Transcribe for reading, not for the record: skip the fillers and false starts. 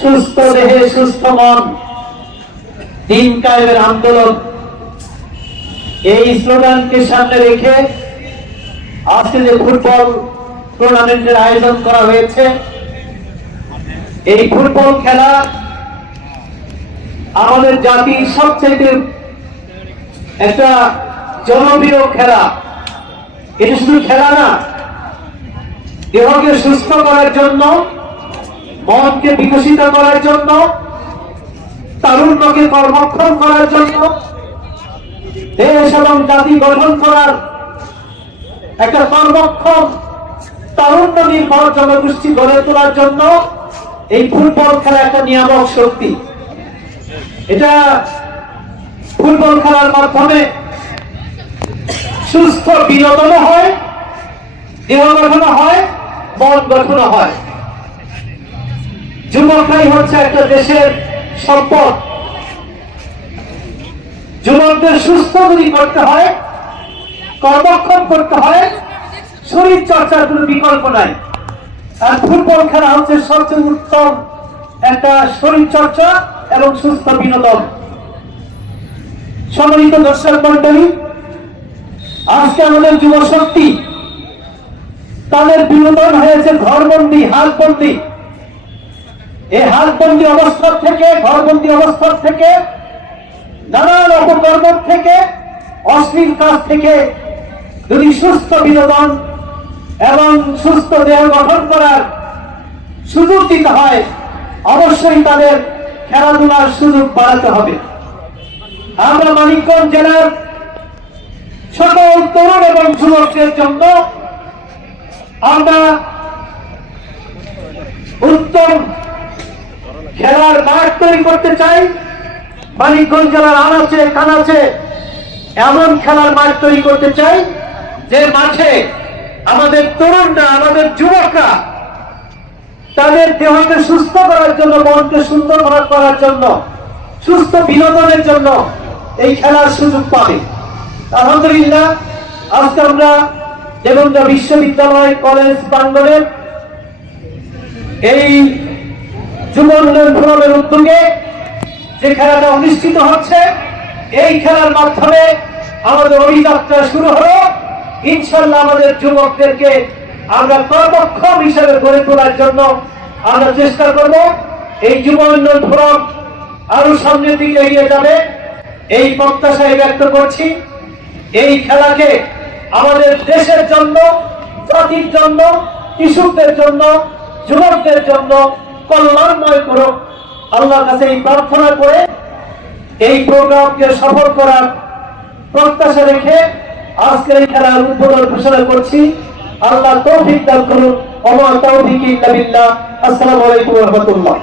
সুস্থ দেহে সুস্থ মন, দিন কায়েমের আন্দোলন, এই স্লোগানকে সামনে রেখে আজকে যে ফুটবল টুর্নামেন্টের আয়োজন করা হয়েছে, এই ফুটবল খেলা আমাদের জাতির সবচেয়ে একটা জনপ্রিয় খেলা। এটা শুধু খেলা না, দেহকে সুস্থ করার জন্য, মনকে বিকশিত করার জন্য, তারুণ্যকে কর্মক্ষম করার জন্য, দেশ এবং জাতি গঠন করার একটা কর্মক্ষম তারুণ্য নির্ভর জনগোষ্ঠী গড়ে তোলার জন্য এই ফুটবল খেলা একটা নিয়ামক শক্তি। এটা ফুটবল খেলার মাধ্যমে সুস্থ বিনোদন হয়, দেহ গঠন হয়, মন গঠন হয়। যুবকরাই হচ্ছে একটা দেশের সম্পদ। যুবকদের সুস্থ যদি করতে হয়, কর্মক্ষম করতে হয়, শরীর চর্চার কোনো বিকল্প নাই। আর ফুটবল খেলা হচ্ছে সবচেয়ে উত্তম একটা শরীর চর্চা এবং সুস্থ বিনোদন। সম্মানিত দর্শক মণ্ডলী, আজকে আমাদের যুব শক্তি তাদের বিনোদন হয়েছে ঘরবন্দি, হাতবন্দি। এই হাতবন্দি অবস্থার থেকে, ঘরবন্দি অবস্থার থেকে, নানান অপকর্ম থেকে, অশ্লীল কাজ থেকে যদি সুস্থ বিনোদন এবং সুস্থ দেহ গঠন করার সুযোগ দিতে হয়, অবশ্যই তাদের খেলাধুলার সুযোগ বাড়াতে হবে। আমরা মানিকগঞ্জ জেলার সকল তরুণ এবং যুবকদের জন্য আমরা উত্তম খেলার মাঠ তৈরি করতে চাই। মানিকগঞ্জ জেলার আনাচে কানাচে এমন খেলার মাঠ তৈরি করতে চাই যে মাঠে আমাদের তরুণরা, আমাদের যুবকরা তাদের দেহকে সুস্থ করার জন্য, মনকে সুন্দর করার জন্য, সুস্থ বিনোদনের জন্য এই খেলার সুযোগ পাবে। আলহামদুলিল্লাহ, আজকে আমরা দেবন্দ্র বিশ্ববিদ্যালয় কলেজ প্রাঙ্গণের এই যুব উন্নয়ন ফোরামের উদ্যোগে যে খেলাটা অনুষ্ঠিত হচ্ছে, এই খেলার মাধ্যমে আমাদের অভিযাত্রা শুরু হলো। ইনশাআল্লাহ আমাদের যুবকদেরকে আমরা কর্মক্ষম হিসেবে গড়ে তোলার জন্য আমরা চেষ্টা করব। এই যুব উন্নয়ন ফোরাম আরো সামনের দিকে এগিয়ে যাবে, এই প্রত্যাশায় ব্যক্ত করছি। এই খেলাকে আমাদের দেশের জন্য, জাতির জন্য, কৃষকদের জন্য, যুবকদের জন্য কল্যাণময় করুক আল্লাহর কাছে এই প্রার্থনা করে এই প্রোগ্রামকে সফল করার প্রত্যাশা রেখে আজকের এই খেলার উদ্বোধন ঘোষণা করছি। আল্লাহ তৌফিক দান করুন। ওয়া মা তাওফীকি ইল্লা বিল্লাহ। আসসালামু আলাইকুম ওয়া রাহমাতুল্লাহ।